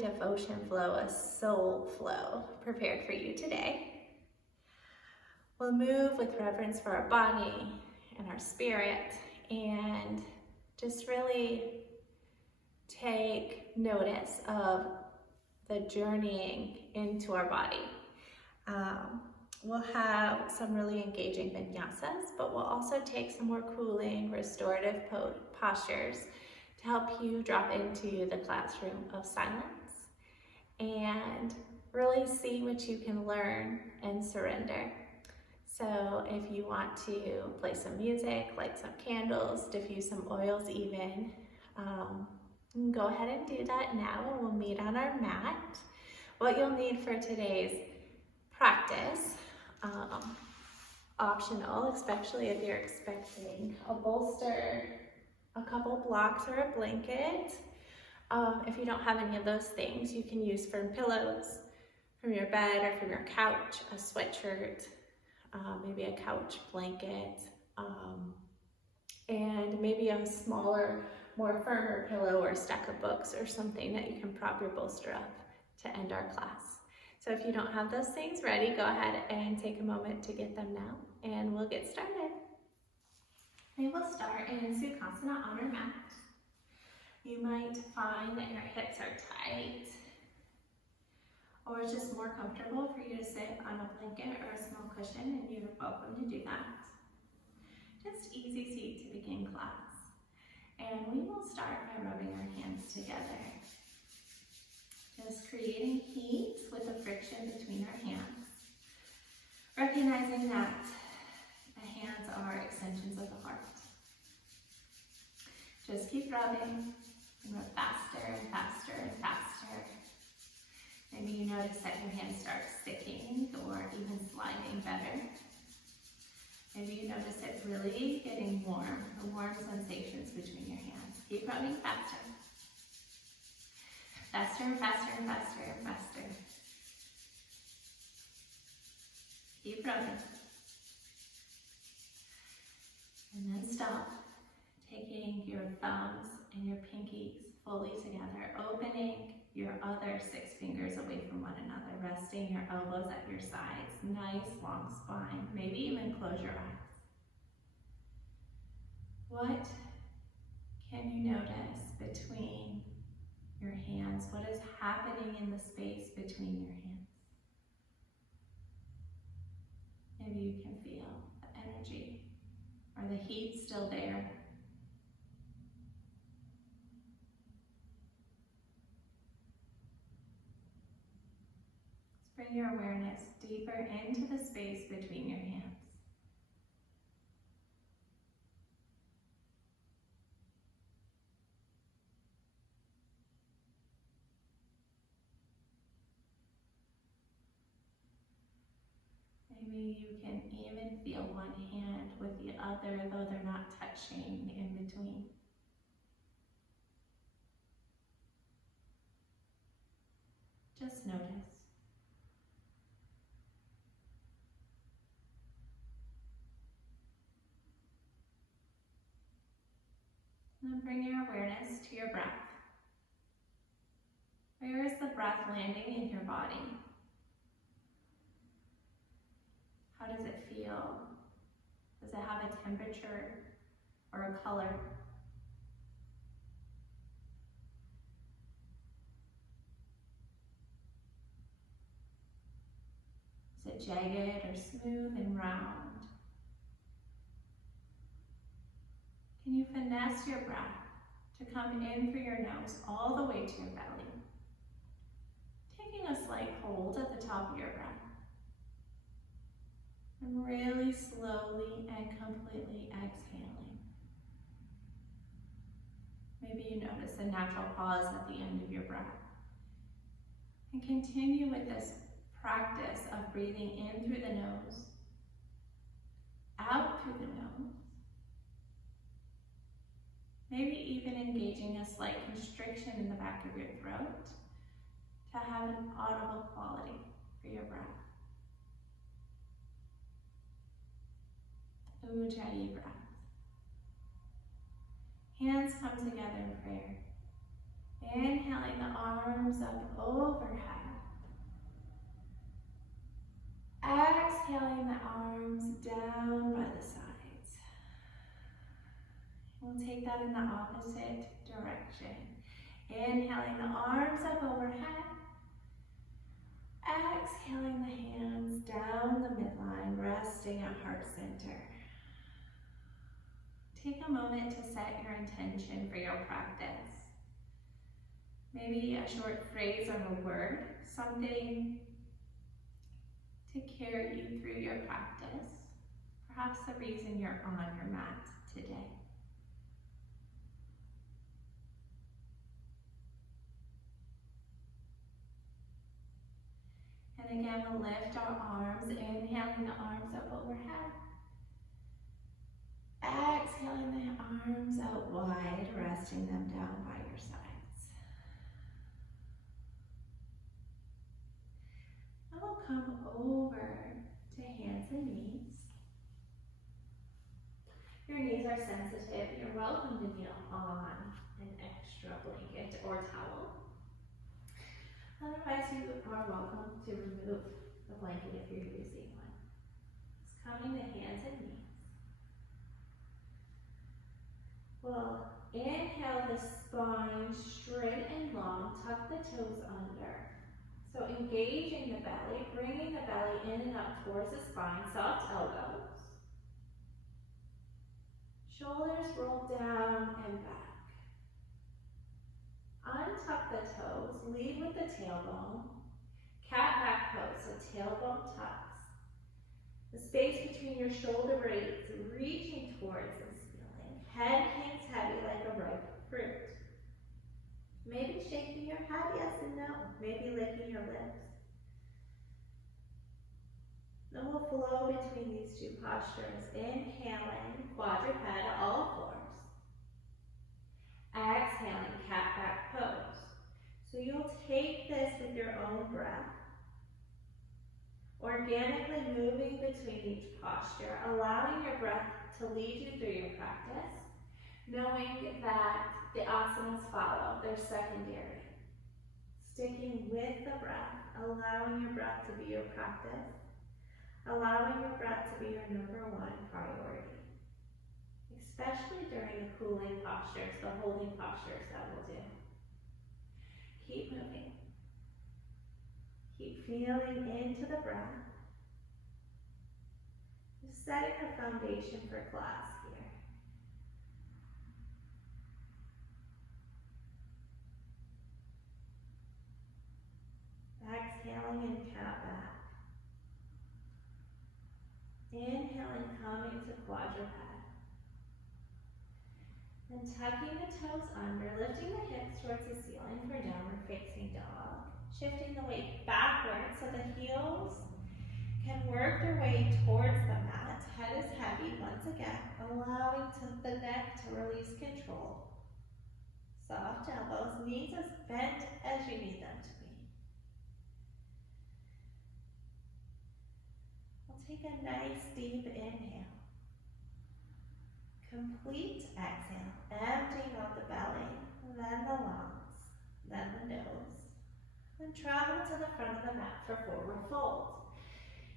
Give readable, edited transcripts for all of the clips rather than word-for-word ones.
Devotion flow, a soul flow prepared for you today. We'll move with reverence for our body and our spirit and just really take notice of the journeying into our body. We'll have some really engaging vinyasas, but we'll also take some more cooling, restorative postures to help you drop into the classroom of silence and really see what you can learn and surrender. So if you want to play some music, light some candles, diffuse some oils even, go ahead and do that now, and we'll meet on our mat. What you'll need for today's practice, optional, especially if you're expecting a bolster, a couple blocks, or a blanket. If you don't have any of those things, you can use firm pillows from your bed or from your couch, a sweatshirt, maybe a couch blanket, and maybe a smaller, more firmer pillow or a stack of books or something that you can prop your bolster up to end our class. So if you don't have those things ready, go ahead and take a moment to get them now, and we'll get started. We will start in Sukhasana on our mat. You might find that your hips are tight, or it's just more comfortable for you to sit on a blanket or a small cushion, and you're welcome to do that. Just easy seat to begin class. And we will start by rubbing our hands together. Just creating heat with the friction between our hands. Recognizing that the hands are extensions of the heart. Just keep rubbing. And rub faster and faster and faster. Maybe you notice that your hands start sticking or even sliding better. Maybe you notice it really getting warm, the warm sensations between your hands. Keep rubbing faster. Faster and faster and faster and faster. Keep rubbing. And then stop. Taking your thumbs and your pinkies fully together, opening your other 6 fingers away from one another, resting your elbows at your sides, nice long spine, maybe even close your eyes. What can you notice between your hands? What is happening in the space between your hands? Maybe you can feel the energy or the heat still there. Bring your awareness deeper into the space between your hands. Maybe you can even feel one hand with the other, though they're not touching in between. Just notice. And then bring your awareness to your breath. Where is the breath landing in your body? How does it feel? Does it have a temperature or a color? Is it jagged or smooth and round? Can you finesse your breath to come in through your nose all the way to your belly? Taking a slight hold at the top of your breath. And really slowly and completely exhaling. Maybe you notice a natural pause at the end of your breath. And continue with this practice of breathing in through the nose, out through the nose. Maybe even engaging a slight constriction in the back of your throat to have an audible quality for your breath. Ujjayi breath. Hands come together in prayer. Inhaling the arms up overhead. Exhaling the arms down by the sides. We'll take that in the opposite direction. Inhaling the arms up overhead. Exhaling the hands down the midline, resting at heart center. Take a moment to set your intention for your practice. Maybe a short phrase or a word, something to carry you through your practice. Perhaps the reason you're on your mat today. And again, we'll lift our arms, inhaling the arms up overhead. Exhaling the arms out wide, resting them down by your sides. And we'll come over to hands and knees. Your knees are sensitive. You're welcome to kneel on an extra blanket or towel. Otherwise, you are welcome to remove the blanket if you're using one. It's coming to hands and knees. We'll inhale the spine straight and long, tuck the toes under. So engaging the belly, bringing the belly in and up towards the spine, soft elbows. Shoulders roll down and back. Untuck the toes, lead with the tailbone. Cat back pose, so tailbone tucks. The space between your shoulder blades reaching towards the ceiling. Head hangs heavy like a ripe fruit. Maybe shaking your head, yes and no. Maybe licking your lips. Then we'll flow between these two postures. Inhaling, quadruped, all fours. Exhaling, cat back pose. So you'll take this with your own breath, organically moving between each posture, allowing your breath to lead you through your practice, knowing that the asanas follow, they're secondary. Sticking with the breath, allowing your breath to be your practice, allowing your breath to be your number one priority. Especially during the cooling postures, the holding postures that we'll do. Keep moving. Keep feeling into the breath. Just setting a foundation for class here. Exhaling and cat back. Inhaling, coming to quadruped. And tucking the toes under, lifting the hips towards the ceiling for downward facing dog. Shifting the weight backwards so the heels can work their way towards the mat. Head is heavy once again, allowing the neck to release control. Soft elbows, knees as bent as you need them to be. We'll take a nice deep inhale. Complete exhale, emptying out the belly, then the lungs, then the nose. Then travel to the front of the mat for forward fold.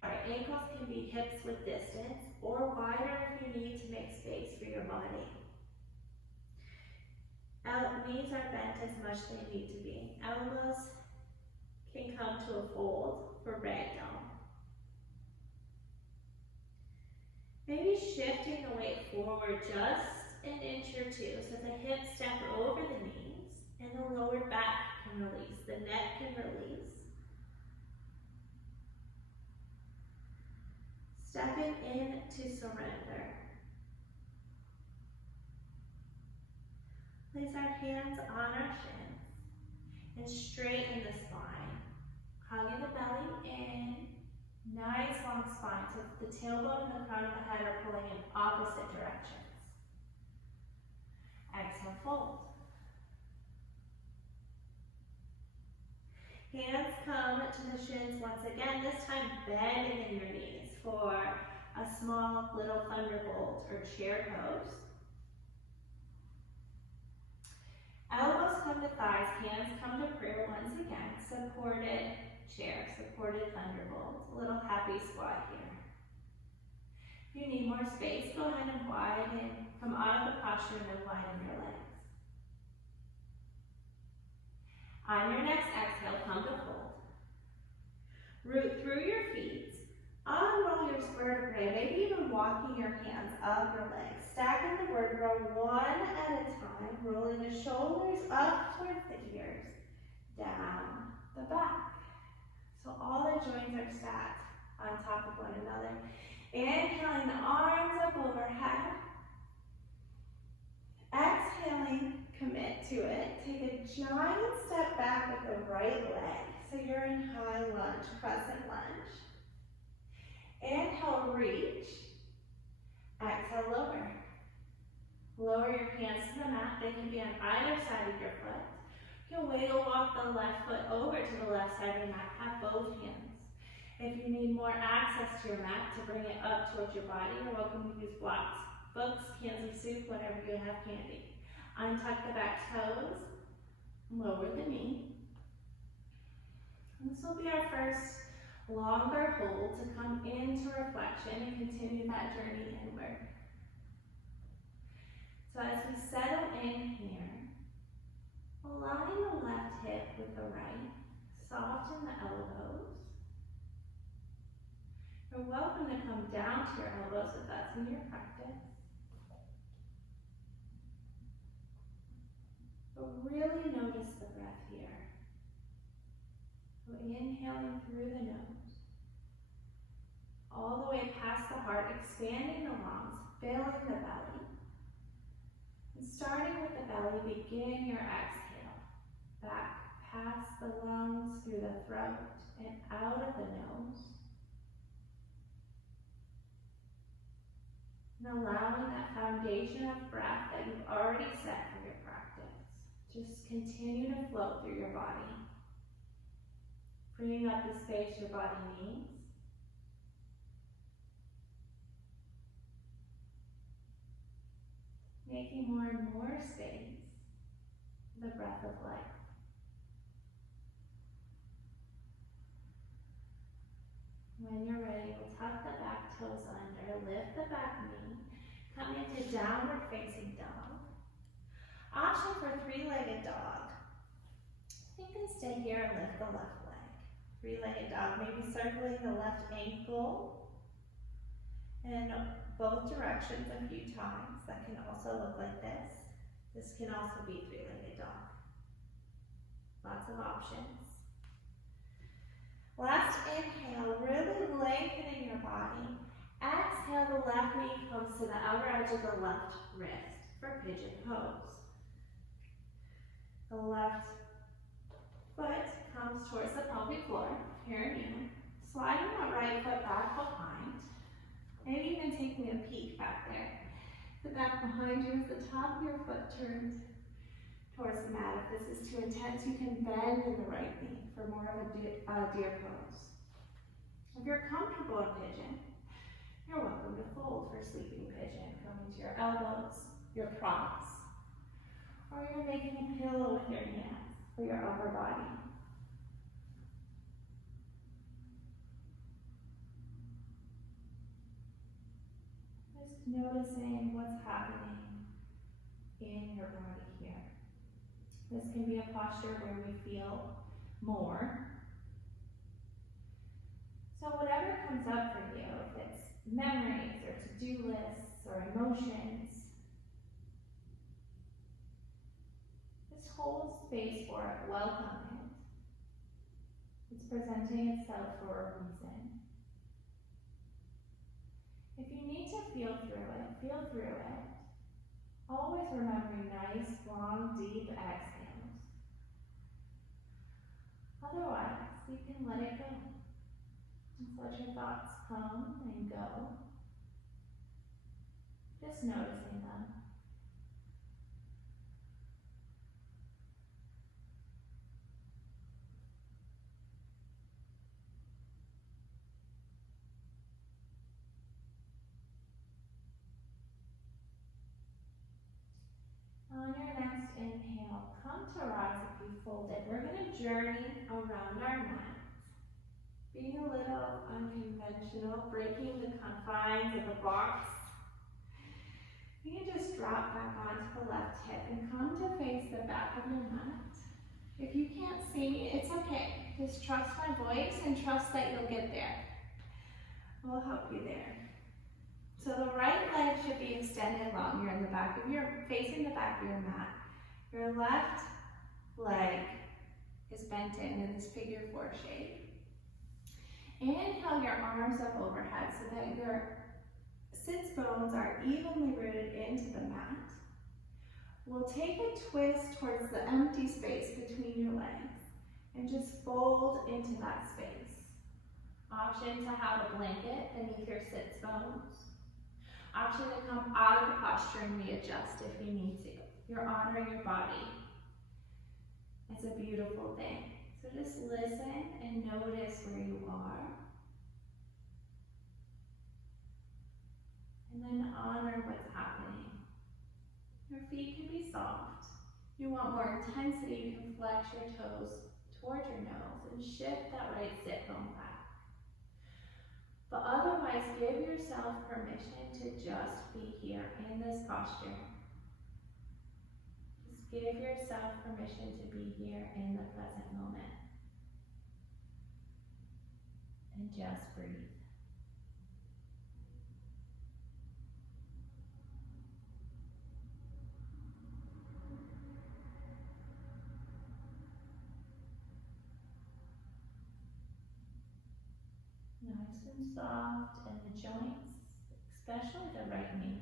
Our ankles can be hips with distance or wider if you need to make space for your body. Knees are bent as much as they need to be. Elbows can come to a fold for ragdoll. Maybe shifting the weight forward just an inch or two so the hips step over the knees and the lower back can release, the neck can release. Stepping into surrender. Place our hands on our shins and straighten the spine. Hugging the belly in. Nice long spine, so the tailbone and the crown of the head are pulling in opposite directions. Exhale, fold. Hands come to the shins once again, this time bending in your knees for a small little thunderbolt or chair pose. Elbows come to thighs, hands come to prayer once again. Supported chair, supported thunderbolt. A little happy squat here. If you need more space, go ahead and widen. Come out of the posture and then widen your legs. On your next exhale, come to fold. Root through your feet. Unroll your vertebrae, maybe even walking your hands up your legs. Stacking the vertebrae one at a time, rolling the shoulders up towards the ears, down the back. So all the joints are stacked on top of one another. Inhaling the arms up overhead. Exhaling, commit to it. Take a giant step back with the right leg. So you're in high lunge, crescent lunge. Inhale, reach. Exhale, lower. Lower your hands to the mat. They can be on either side of your foot. You can wiggle walk the left foot over to the left side of your mat. Have both hands. If you need more access to your mat to bring it up towards your body, you're welcome to use blocks, books, cans of soup, whatever you have handy. Untuck the back toes. Lower the knee. And this will be our first longer hold to come into reflection and continue that journey inward. So as we settle in here, align the left hip with the right, soften the elbows. You're welcome to come down to your elbows if that's in your practice. But really notice the breath here. So inhaling through the nose, all the way past the heart, expanding the lungs, filling the belly. And starting with the belly, begin your exhale. Back past the lungs, through the throat, and out of the nose. And allowing that foundation of breath that you've already set for your practice, just continue to float through your body. Freeing up the space your body needs. Making more and more space for the breath of life. When you're ready, we'll tuck the back toes under, lift the back knee, come into downward facing dog. Option for three-legged dog. You can stay here and lift the left leg. Three-legged dog, maybe circling the left ankle in both directions a few times. That can also look like this. This can also be three-legged dog. Lots of options. Last inhale, really lengthening your body. Exhale, the left knee comes to the outer edge of the left wrist for pigeon pose. The left foot comes towards the pelvic floor, perineum. Sliding that right foot back behind. Maybe even taking a peek back there. The back behind you as the top of your foot turns towards the mat. If this is too intense, you can bend in the right knee for more of a deer pose. If you're comfortable in pigeon, you're welcome to fold for sleeping pigeon. Coming to your elbows, your props, or you're making a pillow with your hands for your upper body. Just noticing what's happening in your body here. This can be a posture where we feel more. So whatever comes up for you, if it's memories or to-do lists or emotions, just hold space for it, welcome it. It's presenting itself for a reason. If you need to feel through it. Always remembering nice, long, deep exhales. Otherwise, you can let it go. Just let your thoughts come and go. Just noticing them. On your next inhale, come to journey around our mat. Being a little unconventional, breaking the confines of the box. You can just drop back onto the left hip and come to face the back of your mat. If you can't see me, it's okay. Just trust my voice and trust that you'll get there. We'll help you there. So the right leg should be extended long. You're in the back of facing the back of your mat. Your left leg is bent in this figure 4 shape. Inhale your arms up overhead so that your sits bones are evenly rooted into the mat. We'll take a twist towards the empty space between your legs and just fold into that space. Option to have a blanket beneath your sits bones. Option to come out of the posture and readjust if you need to. You're honoring your body. It's a beautiful thing. So just listen and notice where you are. And then honor what's happening. Your feet can be soft. If you want more intensity, you can flex your toes toward your nose and shift that right sit bone back. But otherwise, give yourself permission to just be here in this posture. Just give yourself permission to be here in the present moment. And just breathe. Nice and soft in the joints, especially the right knee.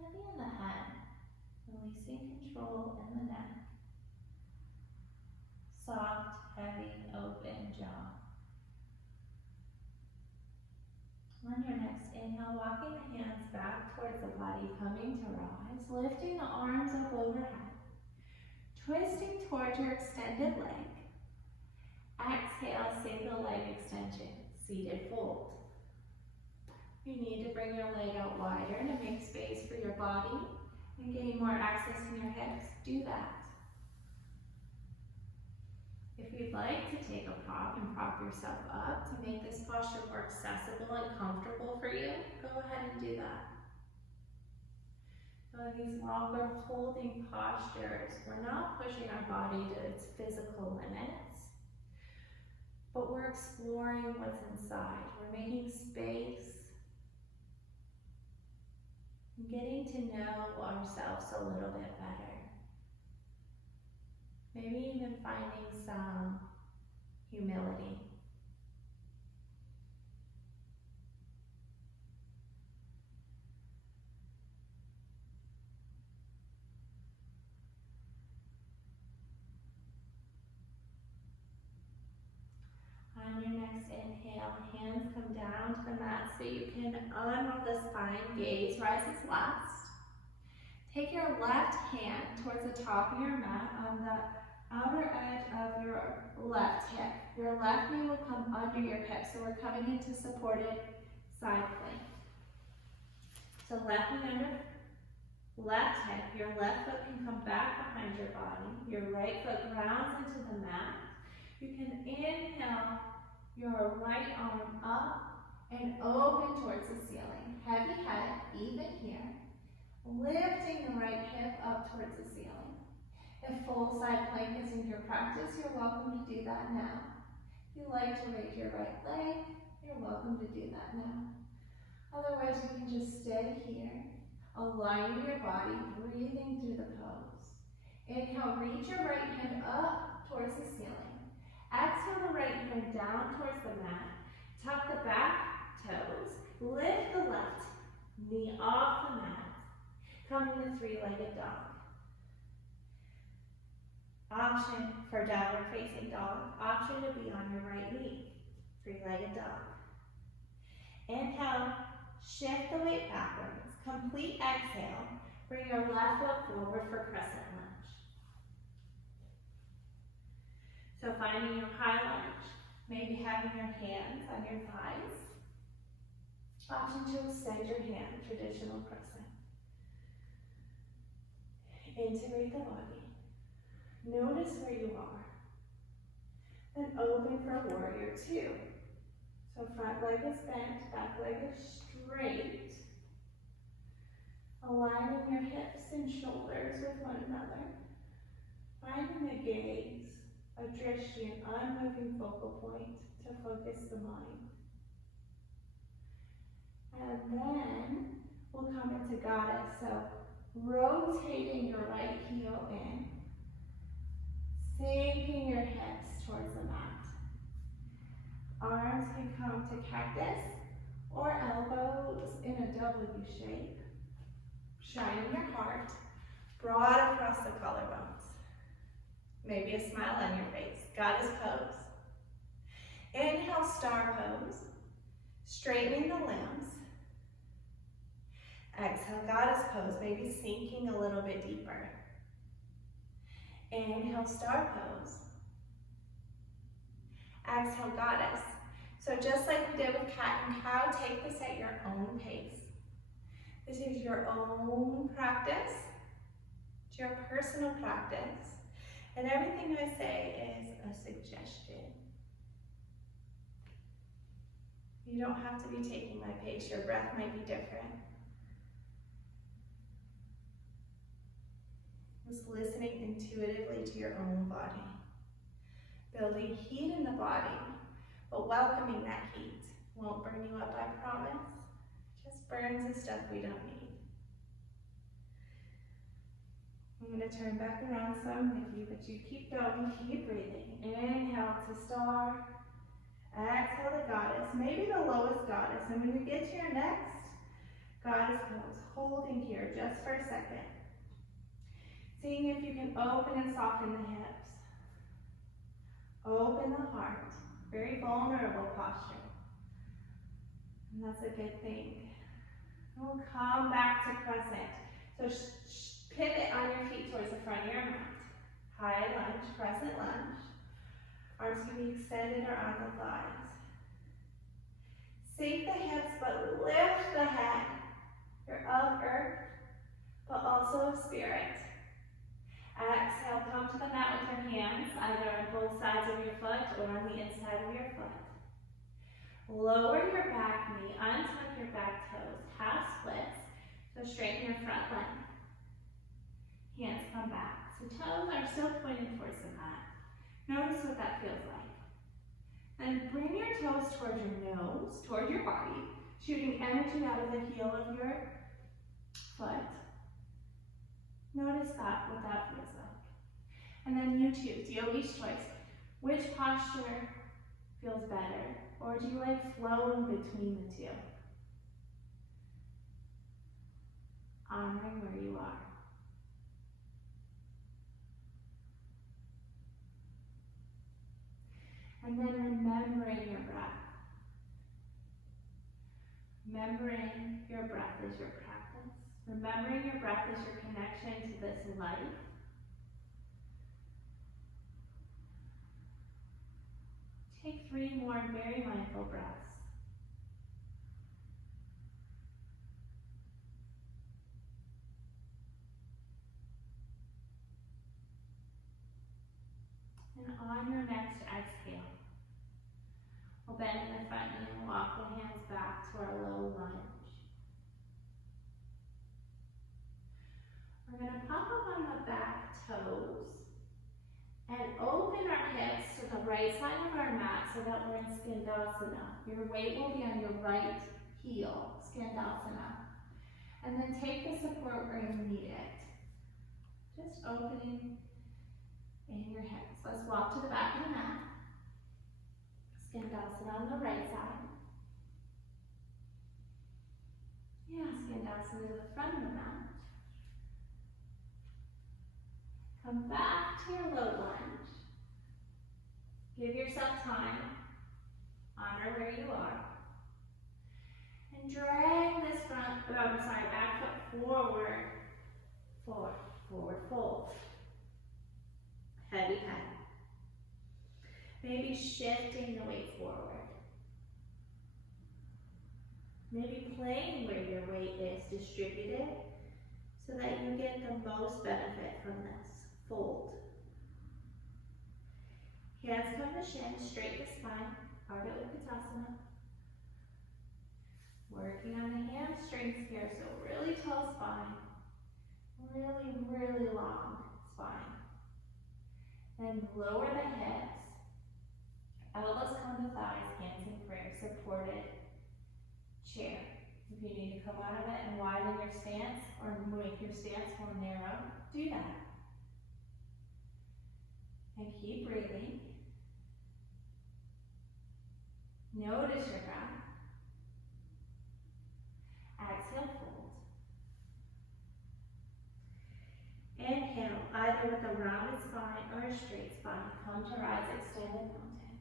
Heavy in the head, releasing control in the neck. Soft, heavy, open jaw. On your next inhale, walking the hands back towards the body, coming to rise, lifting the arms up overhead, twisting towards your extended leg. Exhale, single leg extension, seated fold. You need to bring your leg out wider to make space for your body and gain more access in your hips. Do that. If you'd like to take a prop and prop yourself up to make this posture more accessible and comfortable for you, go ahead and do that. So in these longer holding postures, we're not pushing our body to its physical limits, but we're exploring what's inside. We're making space and getting to know ourselves a little bit better. Maybe even finding some humility. On your next inhale, hands come down to the mat so you can unroll the spine, gaze rises last. Take your left hand towards the top of your mat on the outer edge of your left hip. Your left knee will come under your hip, so we're coming into supported side plank. So left knee under left hip, your left foot can come back behind your body. Your right foot grounds into the mat. You can inhale your right arm up and open towards the ceiling. Heavy head, even here. Lifting the right hip up towards the ceiling. If full side plank is in your practice, you're welcome to do that now. If you like to raise your right leg, you're welcome to do that now. Otherwise, you can just stay here, aligning your body, breathing through the pose. Inhale, reach your right hand up towards the ceiling. Exhale the right hand down towards the mat. Tuck the back toes. Lift the left knee off the mat. Come to three-legged dog. Option for downward facing dog. Option to be on your right knee. Three-legged dog. Inhale, shift the weight backwards. Complete exhale. Bring your left foot forward for crescent lunge. So finding your high lunge, maybe having your hands on your thighs. Option to extend your hand, traditional crescent. Integrate the body. Notice where you are. and open for warrior two. So front leg is bent, back leg is straight. Aligning your hips and shoulders with one another. Finding a gaze, a drishti, an unmoving focal point to focus the mind. And then we'll come into goddess. So rotating your right heel in, sinking your hips towards the mat. Arms can come to cactus or elbows in a W shape. Shining your heart, broad across the collarbones. Maybe a smile on your face. Goddess pose. Inhale, star pose. Straightening the limbs. Exhale, goddess pose, maybe sinking a little bit deeper. Inhale, star pose. Exhale, goddess. So just like we did with cat and cow, take this at your own pace. This is your own practice. It's your personal practice. And everything I say is a suggestion. You don't have to be taking my pace. Your breath might be different. Just listening intuitively to your own body. Building heat in the body, but welcoming that heat. Won't burn you up, I promise. Just burns the stuff we don't need. I'm going to turn back around so I'm with you, but you keep going, keep breathing. Inhale to star. Exhale to goddess, maybe the lowest goddess. And when you get to your next goddess pose, holding here just for a second. Seeing if you can open and soften the hips. Open the heart. Very vulnerable posture. And that's a good thing. We'll come back to crescent. So pivot on your feet towards the front of your mat. High lunge, crescent lunge. Arms can be extended or on the thighs. Sink the hips, but lift the head. You're of earth, but also of spirit. Exhale, come to the mat with your hands, either on both sides of your foot or on the inside of your foot. Lower your back knee, untuck your back toes, half splits, so straighten your front leg. Hands come back, so toes are still pointing towards the mat. Notice what that feels like. Then bring your toes towards your nose, toward your body, shooting energy out of the heel of your foot. Notice that, what that feels like. And then you choose, yogi's choice. Which posture feels better? Or do you like flowing between the two? Honoring where you are. And then remembering your breath. Remembering your breath is your practice. Remembering your breath is your connection to this life. Take 3 more very mindful breaths. And on your next exhale, we'll bend in the front knee and walk the hands back to our low lunge. We're going to pop up on the back toes and open our hips to the right side of our mat so that we're in skandasana. Your weight will be on your right heel, skandasana. And then take the support where you need it. Just opening in your hips. Let's walk to the back of the mat. Skandasana on the right side. Yeah, skandasana to the front of the mat. Come back to your low lunge. Give yourself time. Honor where you are. And drag this back foot forward. Forward, forward fold. Heavy head. Maybe shifting the weight forward. Maybe playing where your weight is distributed so that you get the most benefit from this fold. Hands come to shins, straight the spine, Ardha Utkatasana. Working on the hamstrings here, so really tall spine, really, really long spine. Then lower the hips, elbows come to thighs, hands in prayer, supported chair. If you need to come out of it and widen your stance or make your stance more narrow, do that. And keep breathing. Notice your breath. Exhale, fold. Inhale, either with a rounded spine or a straight spine. Come to rise, extended mountain.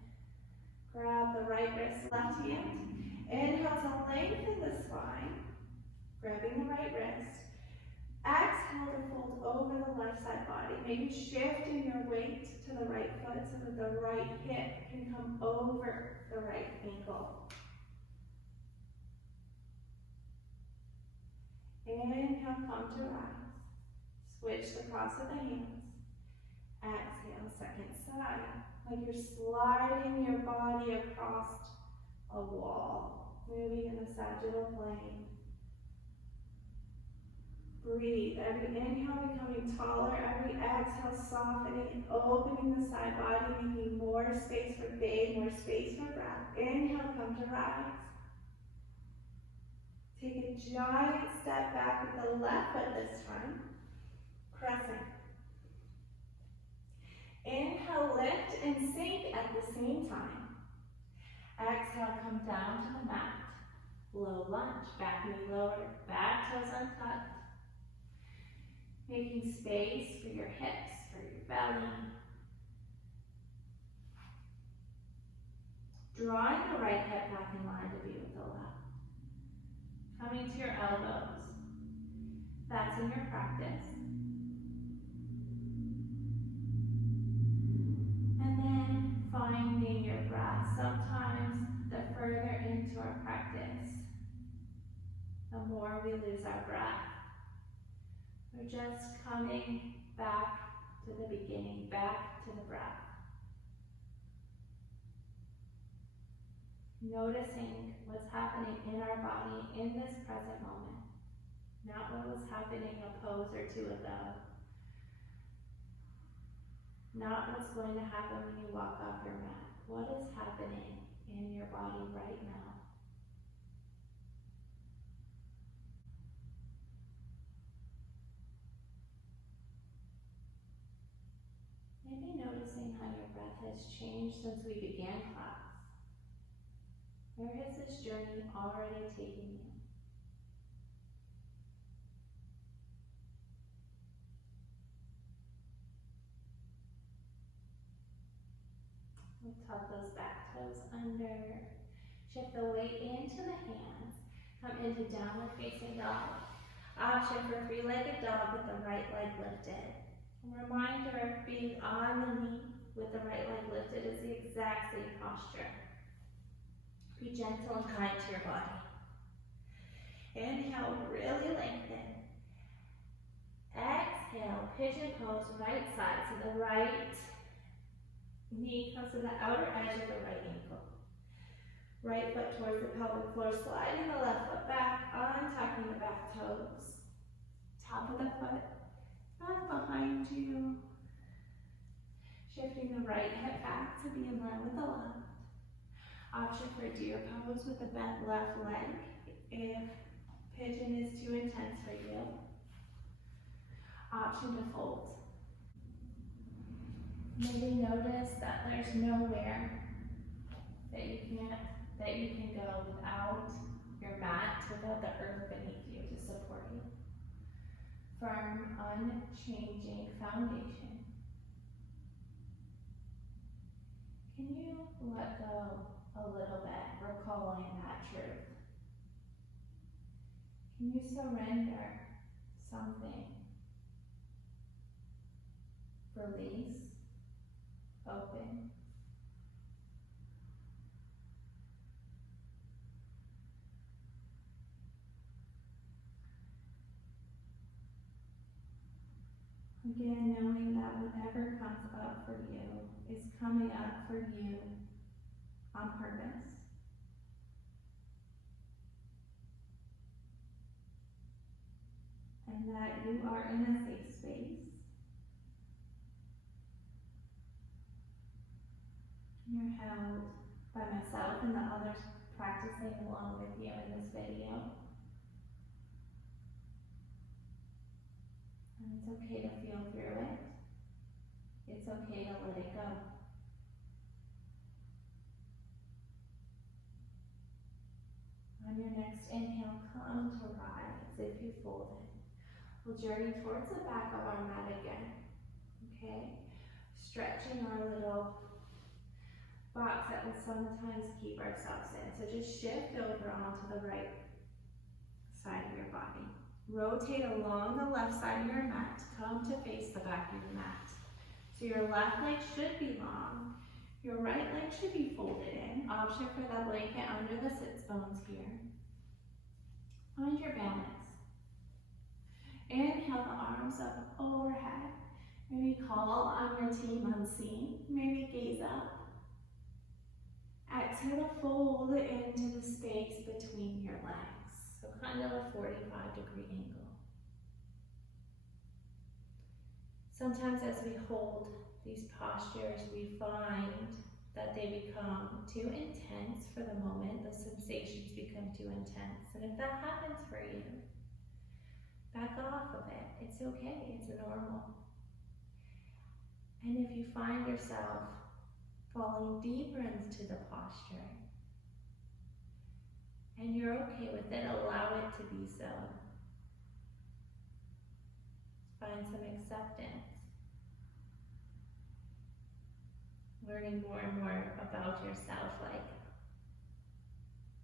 Grab the right wrist, left hand. Inhale to lengthen the spine, grabbing the right wrist. Exhale to fold over the left side body. Maybe shifting your weight to the right foot so that the right hip can come over the right ankle. Inhale, come to rise. Switch the cross of the hands. Exhale, second side. Like you're sliding your body across a wall, moving in the sagittal plane. Breathe. Every inhale becoming taller, every exhale softening and opening the side body, making more space for big, more space for breath. Inhale, come to rise. Take a giant step back with the left foot this time, pressing. Inhale, lift and sink at the same time. Exhale, come down to the mat. Low lunge, back knee lowered, back toes untucked. Making space for your hips, for your belly. Drawing the right hip back in line to be with the left. Coming to your elbows. That's in your practice. And then finding your breath. Sometimes the further into our practice, the more we lose our breath. We're just coming back to the beginning, back to the breath. Noticing what's happening in our body in this present moment. Not what was happening a pose or two ago. Not what's going to happen when you walk off your mat. What is happening in your body right now? Maybe noticing how your breath has changed since we began class. Where has this journey already taken you? We'll tuck those back toes under. Shift the weight into the hands. Come into downward facing dog. Option for three-legged dog with the right leg lifted. A reminder, being on the knee with the right leg lifted is the exact same posture. Be gentle and kind to your body. Inhale, really lengthen. Exhale, pigeon pose, right side. So the right knee comes to the outer edge of the right ankle. Right foot towards the pelvic floor, sliding the left foot back, untucking the back toes. Top of the foot back behind you. Shifting the right hip back to be in line with the left. Option for deer pose with the bent left leg if pigeon is too intense for you. Option to fold. Maybe notice that there's nowhere that you can go without your mat, without the earth beneath you to support you. Firm, unchanging foundation. Can you let go a little bit, recalling that truth? Can you surrender something? Release, open. Again, knowing that whatever comes up for you is coming up for you on purpose. And that you are in a safe space. You're held by myself and the others practicing along with you in this video. And it's okay to feel through it. It's okay to let it go. On your next inhale, come to rise if you folded. We'll journey towards the back of our mat again. Okay? Stretching our little box that we sometimes keep ourselves in. So just shift over onto the right side of your body. Rotate along the left side of your mat. Come to face the back of your mat. So your left leg should be long. Your right leg should be folded in. Option for that blanket under the sits bones here. Find your balance. Inhale the arms up overhead. Maybe call on your team unseen. Maybe gaze up. Exhale to fold into the space between your legs. So kind of a 45-degree angle. Sometimes as we hold these postures, we find that they become too intense for the moment. The sensations become too intense. And if that happens for you, back off of it. It's okay, it's normal. And if you find yourself falling deeper into the posture, and you're okay with it, allow it to be so. Find some acceptance. Learning more and more about yourself, like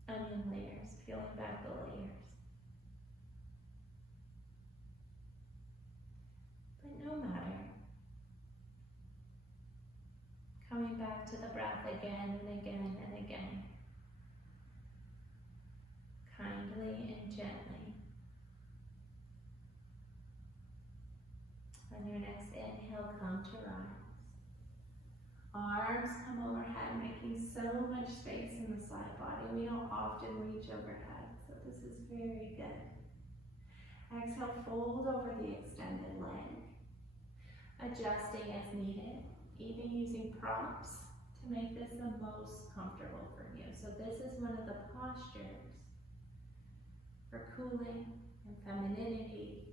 onion layers, peeling back the layers. But no matter, coming back to the breath again and again and again, kindly and gently. On your next inhale, come to rise. Arms come overhead, making so much space in the side body. We don't often reach overhead, so this is very good. Exhale, fold over the extended leg, adjusting as needed, even using props to make this the most comfortable for you. So this is one of the postures for cooling and femininity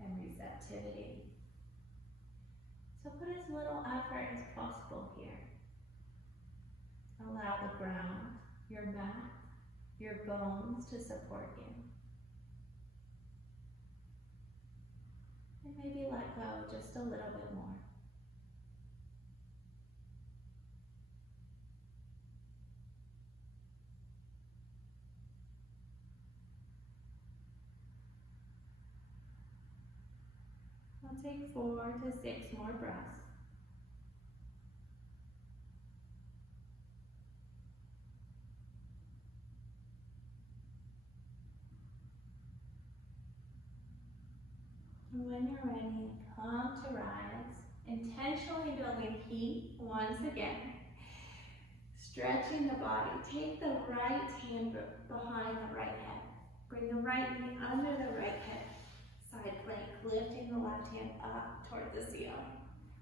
and receptivity. So put as little effort as possible here. Allow the ground, your mat, your bones to support you. And maybe let go just a little bit more. I'll take 4 to 6 more breaths. And when you're ready, come to rise, intentionally building heat once again. Stretching the body. Take the right hand behind the right head. Bring the right knee under the right hip. Side plank, lifting the left hand up toward the ceiling.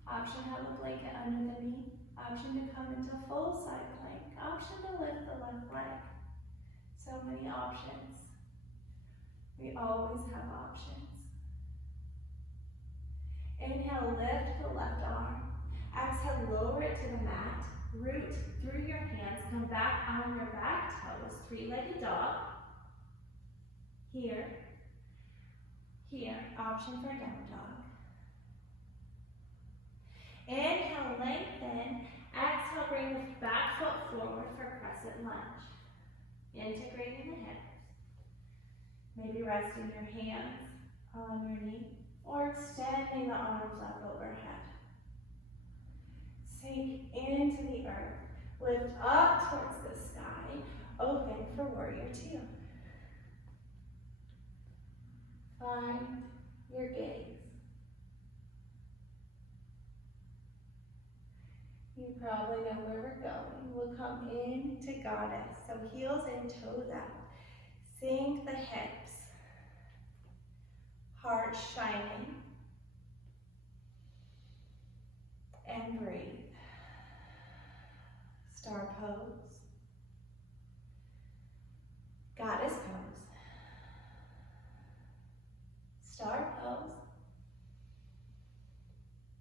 Option to have a blanket under the knee. Option to come into full side plank. Option to lift the left leg. So many options. We always have options. Inhale, lift the left arm. Exhale, lower it to the mat. Root through your hands. Come back on your back toes. 3-legged dog. Here. Here, option for down dog. Inhale, lengthen. Exhale, bring the back foot forward for crescent lunge. Integrating the hips. Maybe resting your hands on your knee or extending the arms up overhead. Sink into the earth. Lift up towards the sky. Open for warrior 2. Find your gaze. You probably know where we're going. We'll come into goddess. So heels and toes out. Sink the hips. Heart shining. And breathe. Star pose. Goddess pose. Star pose.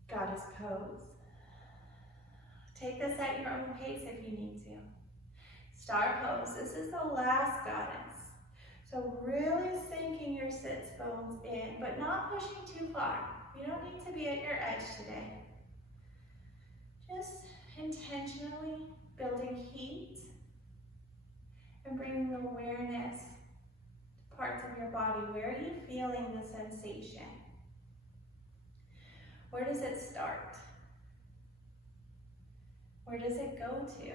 Goddess pose. Take this at your own pace if you need to. Star pose. This is the last goddess. So really sinking your sits bones in, but not pushing too far. You don't need to be at your edge today. Just intentionally building heat and bringing awareness to parts of your body. Where are you feeling the sensation? Where does it start? Where does it go to?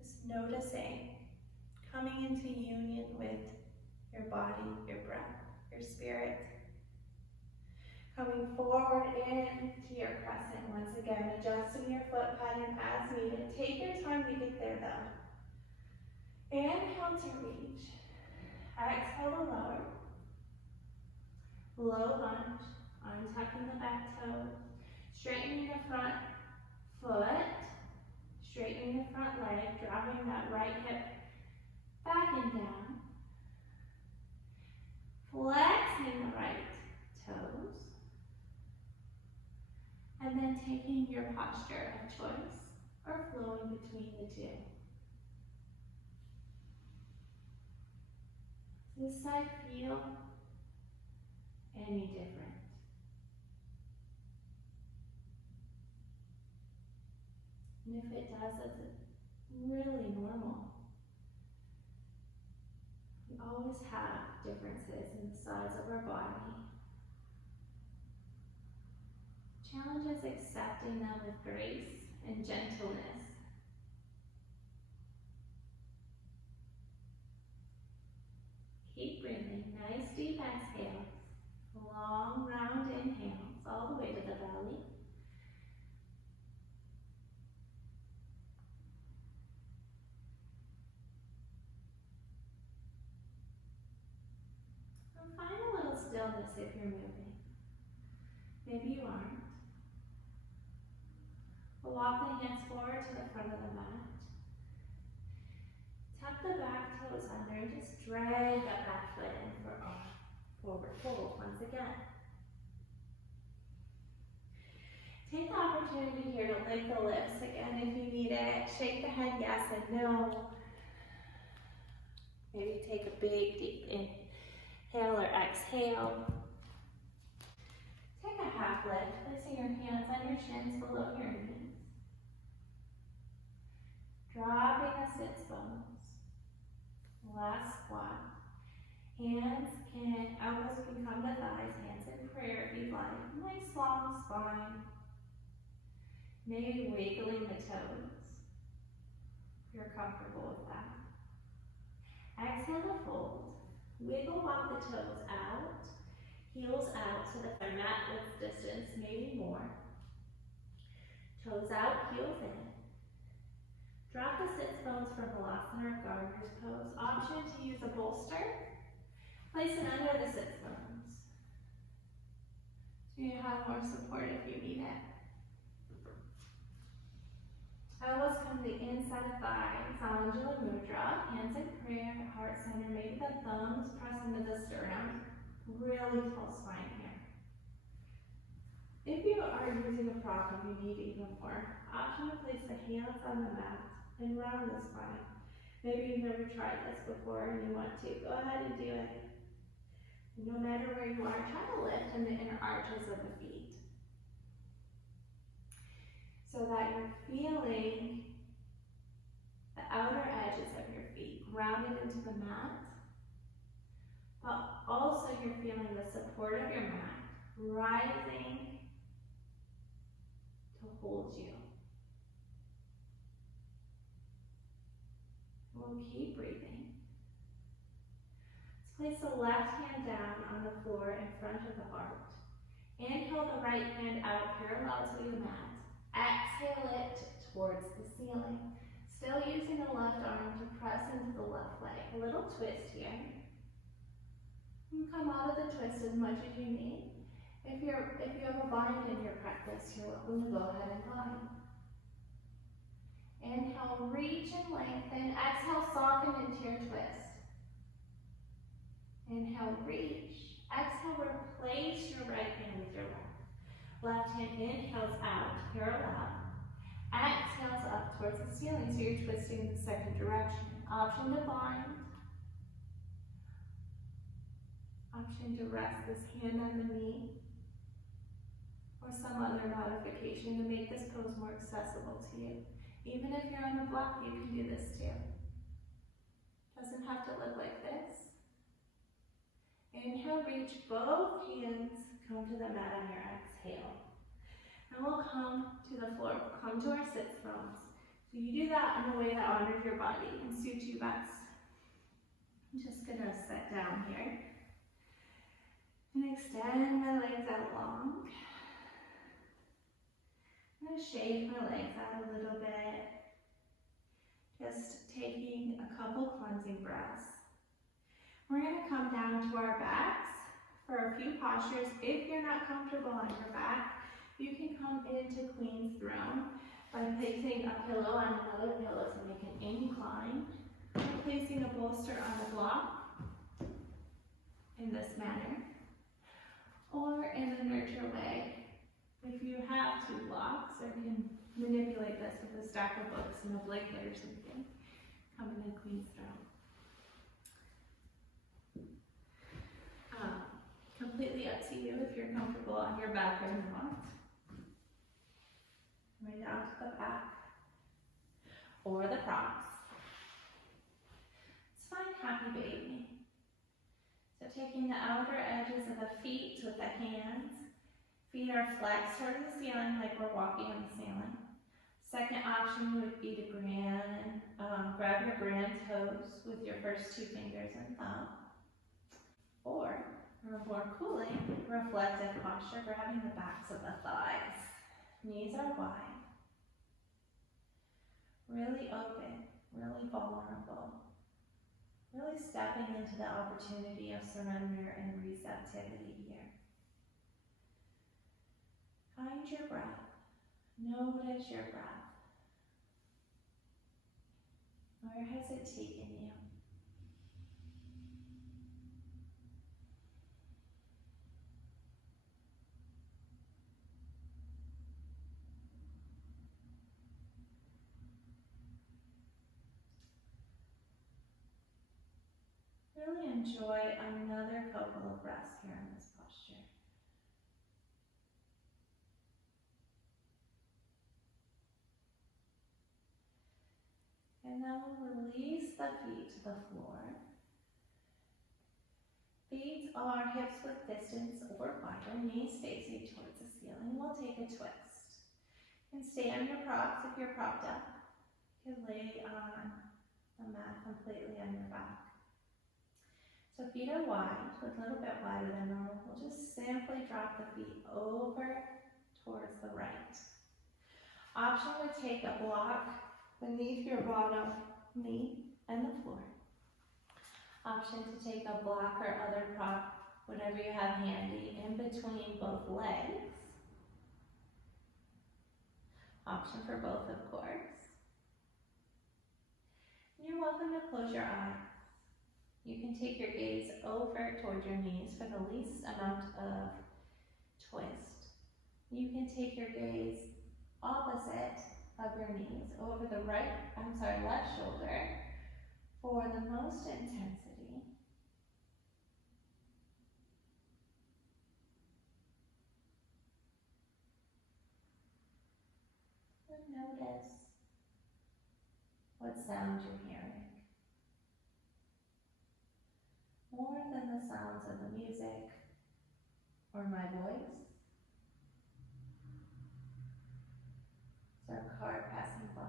Just noticing, coming into union with your body, your breath, your spirit. Coming forward into your crescent once again, adjusting your foot pattern as needed. Take your time to get there though. Inhale to reach. Exhale to lower. Low lunge, untucking the back toes. Straightening the front foot. Straightening the front leg, dropping that right hip back and down. Flexing the right toes. And then taking your posture of choice or flowing between the two. Does this side feel any different? And if it does, that's really normal. We always have differences in the size of our body. Challenge is accepting them with grace and gentleness. Keep breathing. Nice deep exhales. Long round inhales all the way to the belly. And find a little stillness if you're moving. Maybe you aren't. We'll walk the hands forward to the front of the mat. Tuck the back toes under and just drag that back foot in for a forward fold once again. Take the opportunity here to lift the lips again if you need it. Shake the head yes and no. Maybe take a big deep inhale or exhale. Take a half lift, placing your hands on your shins below your knees. Dropping the sits bones. Last squat. Elbows can come to thighs, hands in prayer if you'd like. Nice long spine. Maybe wiggling the toes, if you're comfortable with that. Exhale to fold. Wiggle walk the toes out, heels out so that they're mat width distance, maybe more. Toes out, heels in. Drop the sits bones for Balasana or Gardener's Pose. Option to use a bolster. Place it under the sits bones. So you have more support if you need it. Elbows come to the inside of thighs. Anjali Mudra. Hands in prayer, heart center. Maybe the thumbs press into the sternum. Really tall spine here. If you are using a prop and you need even more, option to place the hands on the mat and round the spine. Maybe you've never tried this before and you want to. Go ahead and do it. No matter where you are, try to lift in the inner arches of the feet so that you're feeling the outer edges of your feet grounded into the mat, but also you're feeling the support of your mat rising to hold you. We'll keep breathing. Let's place the left hand down on the floor in front of the heart. Inhale the right hand out parallel to the mat. Exhale it towards the ceiling. Still using the left arm to press into the left leg. A little twist here. You come out of the twist as much as you need. If you have a bind in your practice, you're welcome to go ahead and bind. Inhale, reach and lengthen. Exhale, soften into your twist. Inhale, reach. Exhale, replace your right hand with your left. Left hand inhales out, parallel. Exhales up towards the ceiling, so you're twisting the second direction. Option to bind. Option to rest this hand on the knee. Or some other modification to make this pose more accessible to you. Even if you're on the block, you can do this too. Doesn't have to look like this. Inhale, reach both hands, come to the mat on your exhale. Now we'll come to the floor, we'll come to our sit thrones. So you do that in a way that honors your body and suits you best. I'm just gonna sit down here and extend my legs out long. I'm going to shake my legs out a little bit, just taking a couple cleansing breaths. We're going to come down to our backs for a few postures. If you're not comfortable on your back, you can come into Queen's Throne by placing a pillow on another pillow to make an incline, or placing a bolster on the block in this manner, or in the nurture way. If you have two blocks, or can manipulate this with a stack of books and a blanket or something, come in Queen's Throne. Completely up to you if you're comfortable on your back or not. Right down to the back, or the props. Let's find happy baby. So taking the outer edges of the feet with the hands. Feet are flexed towards the ceiling like we're walking on the ceiling. Second option would be to grab your grand toes with your first two fingers and thumb. Or, for a more cooling, reflective posture, grabbing the backs of the thighs. Knees are wide. Really open, really vulnerable. Really stepping into the opportunity of surrender and receptivity here. Find your breath. Notice your breath. Where has it taken you? Really enjoy another couple of breaths here in this posture. And then we'll release the feet to the floor. Feet are hips width distance or wider, knees facing towards the ceiling. We'll take a twist. You can stay on your props if you're propped up. You can lay on the mat completely on your back. So feet are wide, a little bit wider than normal. We'll just simply drop the feet over towards the right. Option would take a block beneath your bottom knee and the floor. Option to take a block or other prop, whatever you have handy, in between both legs. Option for both, of course. And you're welcome to close your eyes. You can take your gaze over towards your knees for the least amount of twist. You can take your gaze opposite of your knees over the left shoulder for the most intensity. And notice what sound you're hearing. More than the sounds of the music or my voice. Is there a car passing by?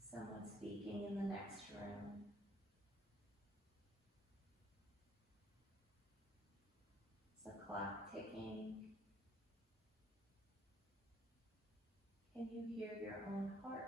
Someone speaking in the next room? Can you hear your own heart?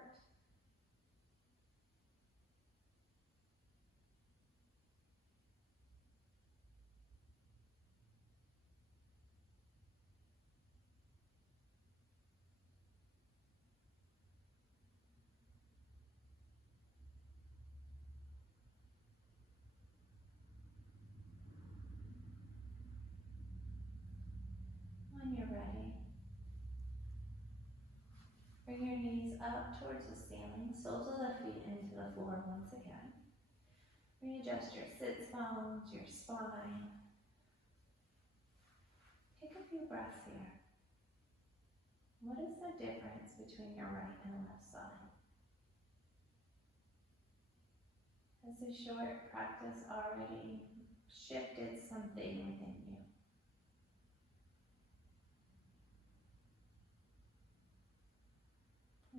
When you're ready, bring your knees up towards the ceiling, soles of the feet into the floor once again. Readjust your sits bones, your spine. Take a few breaths here. What is the difference between your right and left side? Has the short practice already shifted something within you?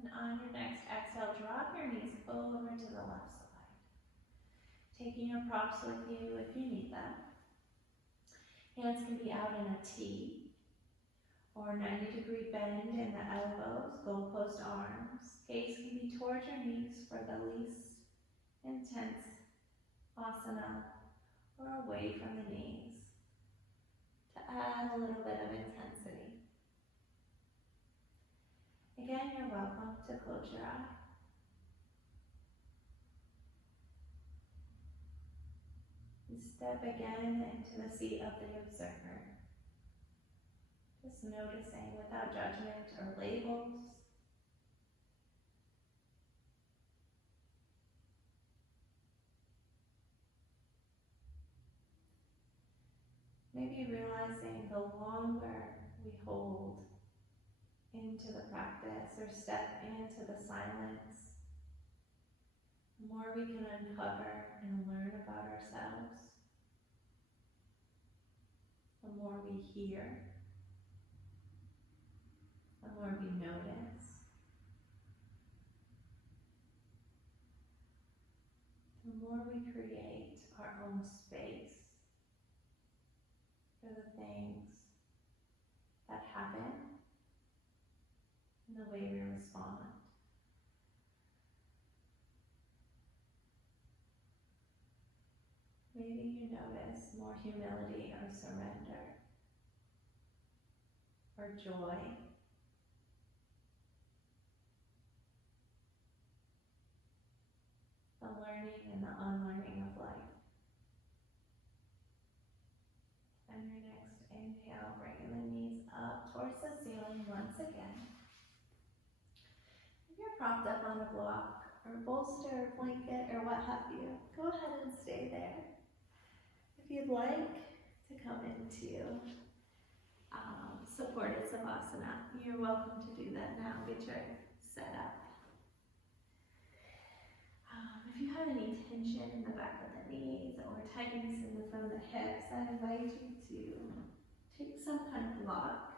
And on your next exhale, drop your knees over to the left side. Taking your props with you if you need them. Hands can be out in a T or 90-degree bend in the elbows, goalpost arms. Gaze can be towards your knees for the least intense asana or away from the knees to add a little bit of intensity. Again, you're welcome to close your eye. And step again into the seat of the observer. Just noticing without judgment or labels. Maybe realizing the longer we hold into the practice or step into the silence, the more we can uncover and learn about ourselves, the more we hear, the more we notice, the more we create our own space for the things that happen and the way we respond. Maybe you notice more humility or surrender or joy. The learning and the unlearning of life. And your next inhale, bringing the knees up towards the ceiling once again. If you're propped up on a block or bolster, blanket, or what have you, go ahead and stay there. If you'd like to come into supported savasana, you're welcome to do that now. Get your set up. If you have any tension in the back of the knees or tightness in the front of the hips, I invite you to take some kind of block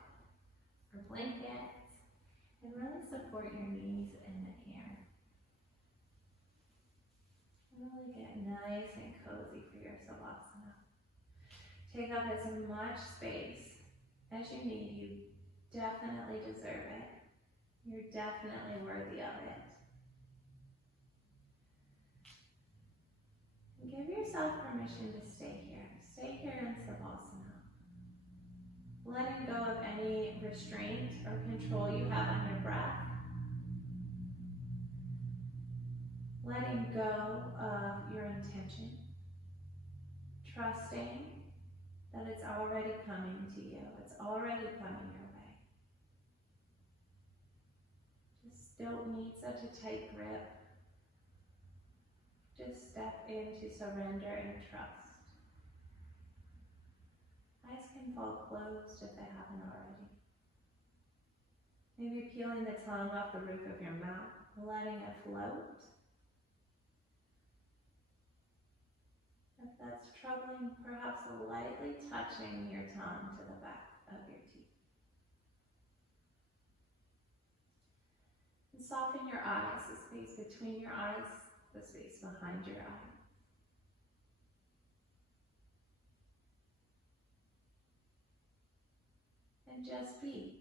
or blanket and really support your knees in the air. Really get nice and cozy for your savasana. Take up as much space as you need. You definitely deserve it. You're definitely worthy of it. Give yourself permission to stay here. Stay here in savasana. Letting go of any restraint or control you have on your breath. Letting go of your intention. Trusting that it's already coming to you. It's already coming your way. Just don't need such a tight grip. Just step into surrender and trust. Eyes can fall closed if they haven't already. Maybe peeling the tongue off the roof of your mouth, letting it float. If that's troubling, perhaps lightly touching your tongue to the back of your teeth. And soften your eyes, the space between your eyes, the space behind your eye. And just be.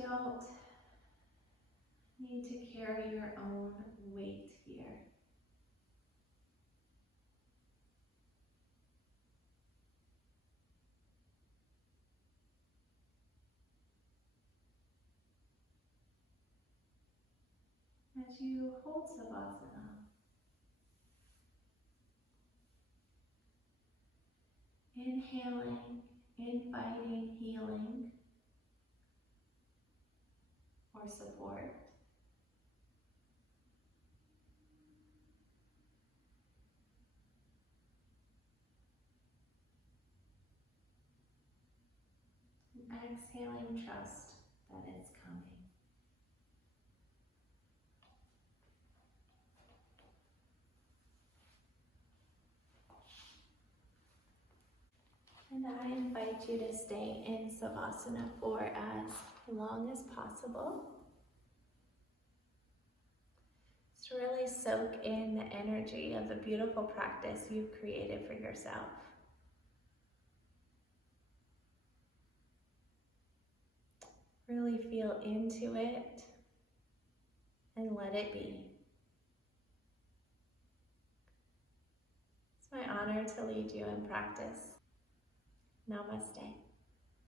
don't need to carry your own weight here. As you hold Savasana, inhaling, inviting healing or support. And exhaling, trust that it's coming. And I invite you to stay in Savasana for as long as possible. Just really soak in the energy of the beautiful practice you've created for yourself. Really feel into it and let it be. It's my honor to lead you in practice. Namaste.